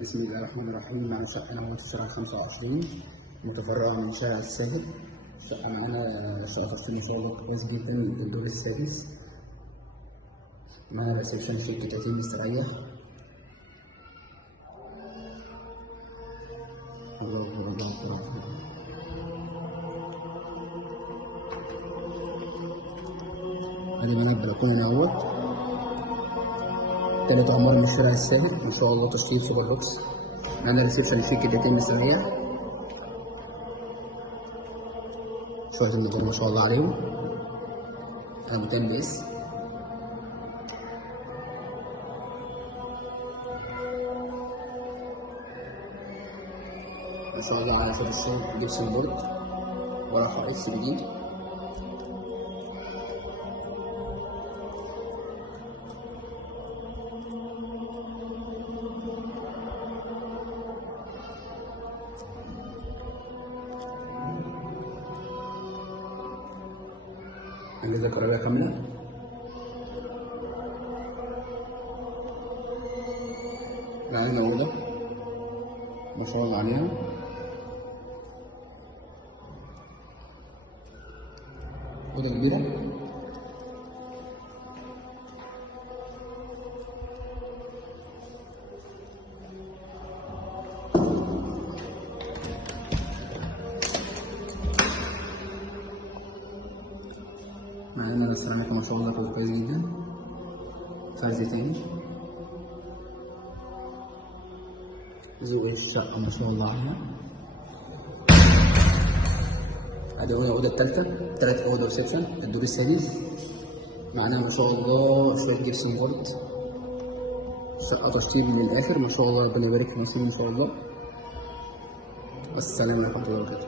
بسم الله الرحمن الرحيم. معنا شقة نوت في شارع 25 متفرعة من شارع الساهل. شقة معانا شقة تصميم ما شاء الله كويس جدا، الدور السادس. معانا ريسبشن شركة يتيم مستريح. الله أكبر الله أكبر. ادي معانا البلكونة اهوت، تلات عمار من شارع الساهل ما شاء الله، تشطيب سوبر لوكس. معانا ريسبشن شركة يتيم مستريح. شوية النجار ما شاء الله عليهم، مكان بيس. ما شاء الله على شوية الشغل، جبسون بورد ورا حائط جديد. أجهزة كهربائية كاملة. معانا أوضة ما شاء الله عليها، أوضة كبيرة. معانا السيراميك ما شاء الله كويس جدا، فرز تاني. ذوق الشقة ما شاء الله عليها. ادي الأوضة التالتة، تلات أوضة ريسبشن الدور السادس. معانا ما شاء الله شوية جبسون بورد، شقة تشطيب من الآخر ما شاء الله. ربنا يبارك في مصر ما شاء الله. والسلام عليكم ورحمة الله وبركاته.